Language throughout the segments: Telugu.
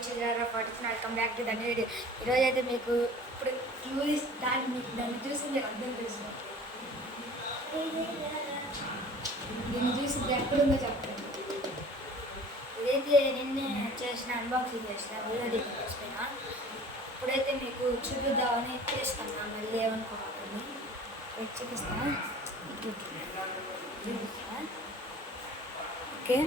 Welcome back to Dandi video. ఈరోజు అయితే మీకు ఇప్పుడు దాన్ని చూసి మీరు అర్థం చేసుకోండి. దీన్ని చూసి ఎక్కడుందో చెప్తాను. ఇదైతే నిన్నే చేసిన అన్బాక్సింగ్ చేసిన వీడియో తీసుకున్నా. ఇప్పుడైతే మీకు చూపిద్దామని చేస్తాను. మళ్ళీ ఏమనుకోవాలని చూపిస్తా. ఓకే,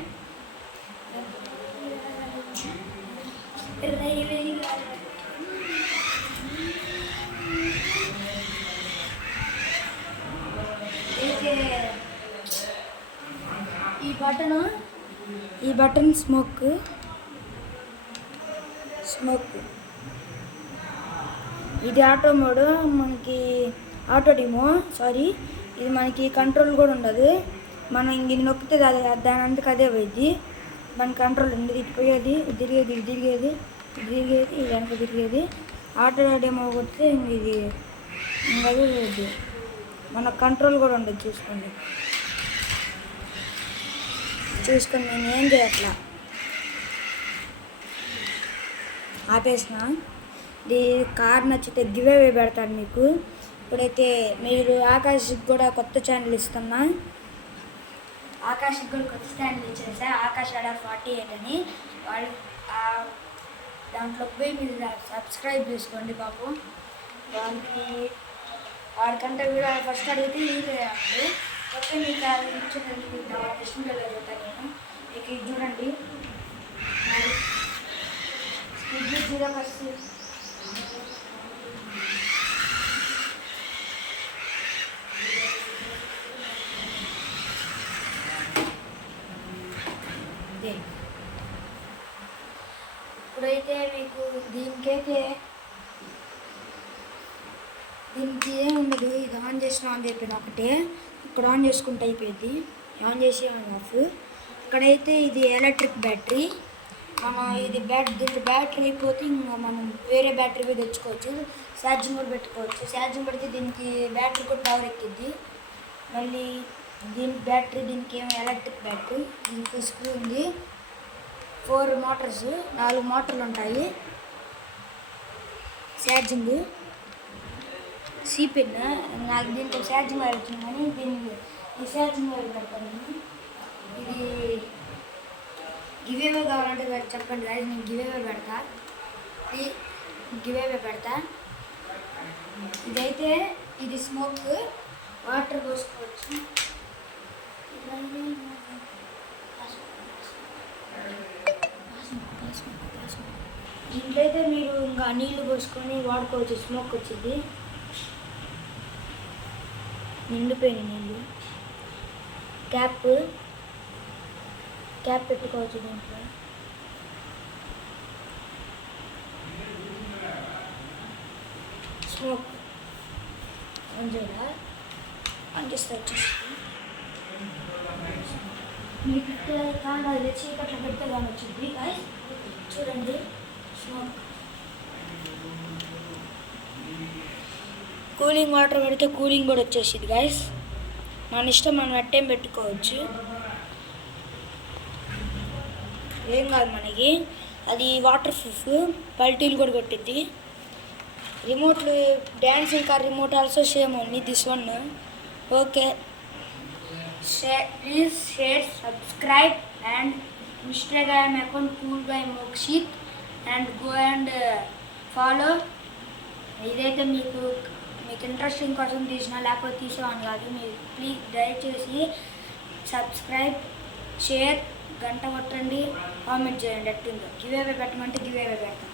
ఈ బటన్ స్మోక్ ఇది ఆటో మోడ్, మనకి ఆటో డిమో ఇది మనకి కంట్రోల్ కూడా ఉండదు. మనం ఇది నొక్కితే దాని అంతకు అదే పోయింది. దాని కంట్రోల్ ఉండదు. ఇటు పోయేది, తిరిగేది, ఇది వెనక తిరిగేది. ఆటో డెమో కొడితే ఇది అదే పోయింది. మన కంట్రోల్ కూడా ఉండదు. చూసుకోండి నేను ఏం చేయట్లా, ఆపేసిన. ఇది కార్ నచ్చితే గివ్ అవే పెడతాను మీకు. ఇప్పుడైతే మీరు ఆకాష్కి కూడా కొత్త ఛానల్ ఇస్తున్నా. ఆకాష్కి కూడా కొత్త ఛానల్ ఇచ్చేసా, ఆకాష్ అడా 48 అని. వాళ్ళు దాంట్లో పోయి మీరు సబ్స్క్రైబ్ చేసుకోండి పాపం. వాడికంటే వీడియో ఫస్ట్ అడిగితే వీడియో అండి. ఓకే, మీకు అది ఇచ్చేదండి. డిస్ప్లేలో చూస్తాను నేను. మీకు ఇది చూడండి, స్పీడ్ 0%. ఇప్పుడైతే మీకు దీనికి ఏముండదు. ఇది ఆన్ చేసిన అని చెప్పిన ఒకటే, ఇక్కడ ఆన్ చేసుకుంటే అయిపోయింది. ఆన్ చేసి ఆఫ్. ఇక్కడైతే ఇది ఎలక్ట్రిక్ బ్యాటరీ. మనం ఇది దీంట్లో బ్యాటరీ అయిపోతే ఇంకా మనం వేరే బ్యాటరీ కూడా తెచ్చుకోవచ్చు. ఛార్జింగ్ కూడా పెట్టుకోవచ్చు. ఛార్జింగ్ పెడితే దీనికి బ్యాటరీ కూడా పవర్ ఎక్కిద్ది. మళ్ళీ దీనికి ఏమో ఎలక్ట్రిక్ బ్యాటరీ. దీనికి స్క్రూ ఉంది. 4 మోటార్స్, 4 మోటార్లు ఉంటాయి. Charging C pin. నాకు దీంట్లో ఛార్జింగ్ వైర్ వచ్చింది, కానీ ఈ ఛార్జింగ్ వైర్ పెడతాను. ఇది గివ్ అవే కావాలంటే చెప్పండి గాయస్, నేను గివ్ అవే పెడతా. ఇదైతే ఇది స్మోక్, వాటర్ పోసుకోవచ్చు. దీంట్లో అయితే మీరు ఇంకా నీళ్లు పోసుకొని వాడుకోవచ్చు. స్మోక్ వచ్చింది, నిండిపోయిన నీళ్ళు. క్యాప్ పెట్టుకోవచ్చు దీంట్లో. స్మోక్ అంచేస్తా వచ్చేసి మీకు కావాలి చీకట్లో పెడితే కానీ వచ్చింది. చూడండి, స్మోక్. కూలింగ్ వాటర్ పెడితే కూలింగ్ కూడా వచ్చేసింది గాయస్. మన ఇష్టం, మనం అట్టేం పెట్టుకోవచ్చు, ఏం కాదు మనకి. అది వాటర్ ప్రూఫ్, పల్టీలు కూడా కొట్టిద్ది. రిమోట్లు, dancing car remote also same only this one. Okay, please share, subscribe and Instagram account coolguymokshit and go and follow. ఇదైతే మీకు ఇంట్రెస్టింగ్ కోసం తీసినా, లేకపోతే తీసేవాని కాదు. మీరు ప్లీజ్ దయచేసి సబ్స్క్రైబ్, షేర్, గంట కొట్టండి, కామెంట్ చేయండి. ఎట్టుందో గివ్ అవే పెట్టమంటే గివ్ అవే పెడతాం.